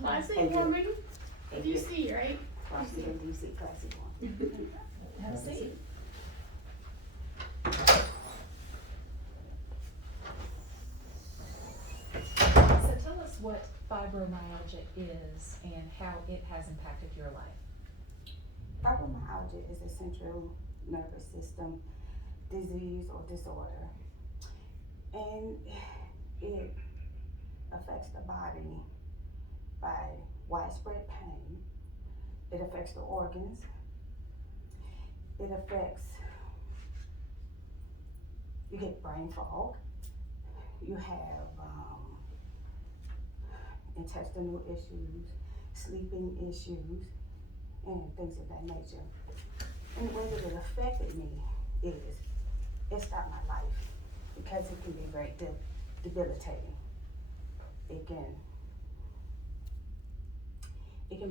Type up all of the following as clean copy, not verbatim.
Classic woman, DC, right? Classic and DC, classic one. Have a seat. So tell us what fibromyalgia is and how it has impacted your life. Fibromyalgia is a central nervous system disease or disorder, and it affects the body by widespread pain. It affects the organs. It affects, you get brain fog. You have intestinal issues, sleeping issues, and things of that nature. And the way that it affected me is it stopped my life because it can be very debilitating. It can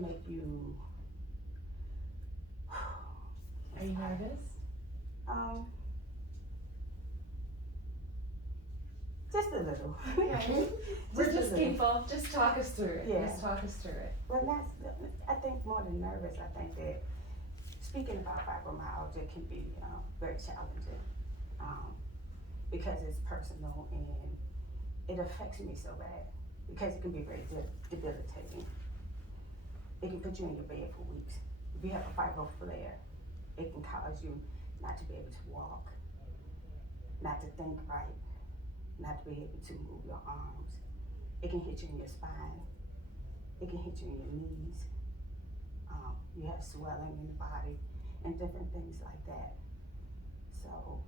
make you. Are you nervous? Just a little. Just talk us through it. Yeah. Just talk us through it. Well, I think more than nervous, I think that speaking about fibromyalgia can be very challenging because it's personal and it affects me so bad because it can be very debilitating. It can put you in your bed for weeks. If you have a fibro flare, it can cause you not to be able to walk, not to think right, not to be able to move your arms. It can hit you in your spine. It can hit you in your knees. You have swelling in the body and different things like that. So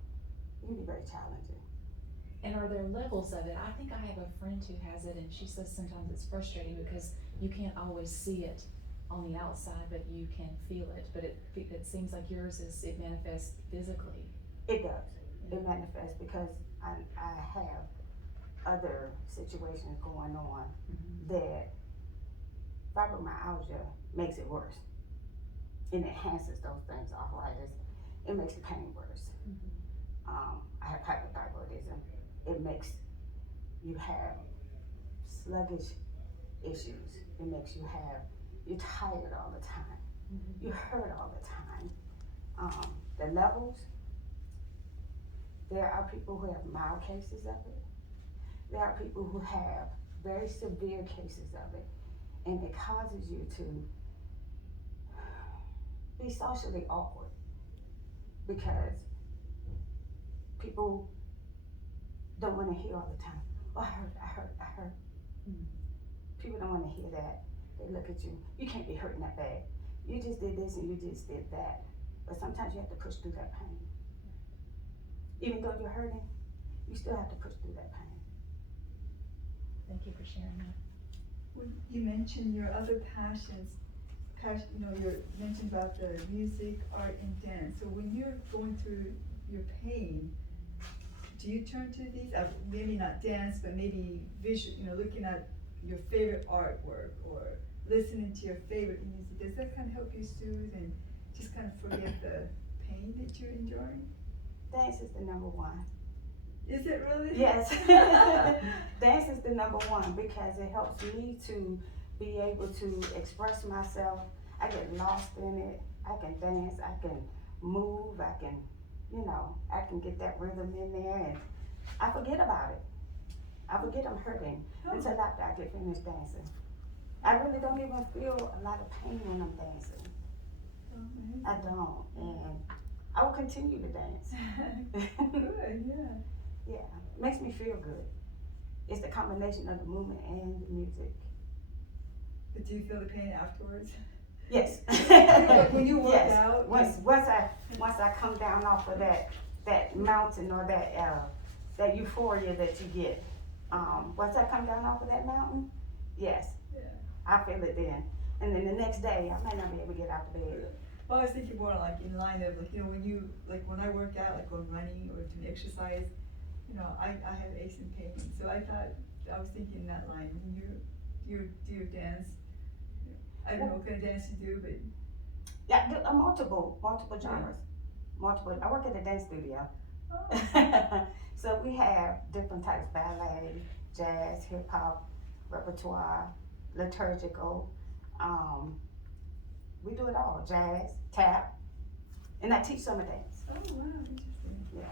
it can be very challenging. And are there levels of it? I think I have a friend who has it, and she says sometimes it's frustrating because you can't always see it on the outside, but you can feel it. But it seems like yours it manifests physically. It does. It manifests because I have other situations going on that fibromyalgia makes it worse. It enhances those things, arthritis. It makes the pain worse. I have hypothyroidism. It makes you have sluggish issues. It makes you're tired all the time. You're hurt all the time. The levels, there are people who have mild cases of it. There are people who have very severe cases of it, and it causes you to be socially awkward because people don't want to hear all the time, oh, I hurt. People don't want to hear that. They look at you, you can't be hurting that bad. You just did this and you just did that. But sometimes you have to push through that pain. Even though you're hurting, you still have to push through that pain. Thank you for sharing that. Well, you mentioned your other passions. You mentioned about the music, art, and dance. So when you're going through your pain, do you turn to these? Maybe not dance, but maybe visual. Looking at your favorite artwork or listening to your favorite music. Does that kind of help you soothe and just kind of forget the pain that you're enduring? Dance is the number one. Is it really? Yes. Dance is the number one because it helps me to be able to express myself. I get lost in it. I can dance, I can move, I can get that rhythm in there and I forget about it. I forget I'm hurting until after I get finished dancing. I really don't even feel a lot of pain when I'm dancing. I don't, and I will continue to dance. Good, yeah. Yeah, makes me feel good. It's the combination of the movement and the music. But do you feel the pain afterwards? Yes. When you work out? Once I come down off of that mountain or that euphoria that you get, once I come down off of that mountain, yes, Yeah. I feel it then. And then the next day, I might not be able to get out of bed. Well, I was thinking more like in line of when I work out, like going running or doing exercise, I have aches and pains. So I was thinking that line. You do your dance. I don't know what kind of dance you do, but Yeah, multiple genres. I work at a dance studio. oh. So we have different types: ballet, jazz, hip hop, repertoire, liturgical, we do it all, jazz, tap, and I teach summer dance. Oh, wow, interesting. Yeah.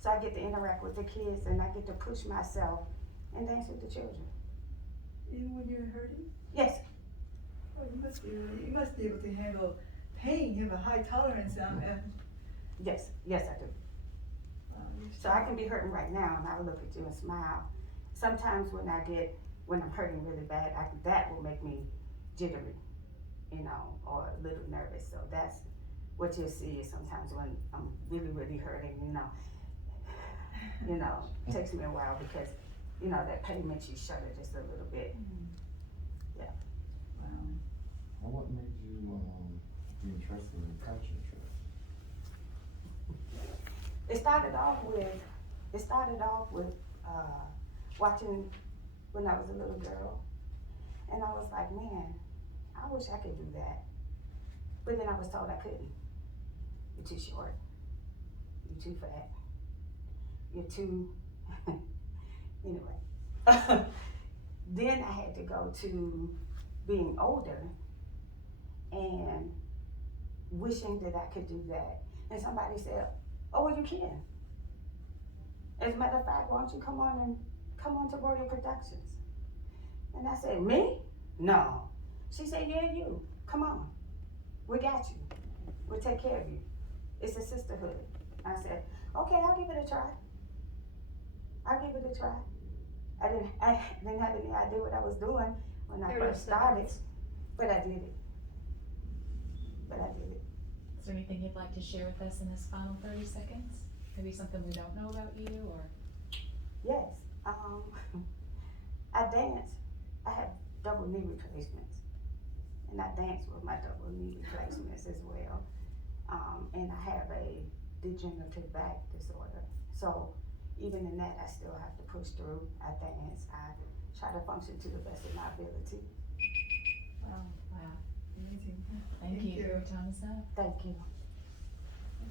So I get to interact with the kids and I get to push myself and dance with the children. Even when you're hurting? Yes, Oh, you must be able to handle pain, you have a high tolerance, yes, I do. you're So I can be hurting right now and I'll look at you and smile. Sometimes when I'm hurting really bad, that will make me jittery, or a little nervous. So that's what you'll see is sometimes when I'm really, really hurting, it takes me a while because, that pain makes you shudder just a little bit. Wow. Well, what made you be interested in coaching trust? It started off with watching when I was a little girl, and I was like, man, I wish I could do that. But then I was told I couldn't. You're too short. You're too fat. You're too, anyway. Then I had to go to being older and wishing that I could do that. And somebody said, oh, well, you can. As a matter of fact, why don't you come on to Royal Productions? And I said, me? No. She said, yeah, you. Come on. We got you. We'll take care of you. It's a sisterhood. I said, okay, I'll give it a try. I didn't have any idea what I was doing when I first started, but I did it. Is there anything you'd like to share with us in this final 30 seconds? Maybe something we don't know about you, or? Yes, I dance. I have double knee replacements, and I dance with my double knee replacements as well. And I have a degenerative back disorder. So even in that, I still have to push through. I dance. I try to function to the best of my ability. Wow, Wow. amazing. Thank you. Your time is up. Thank you.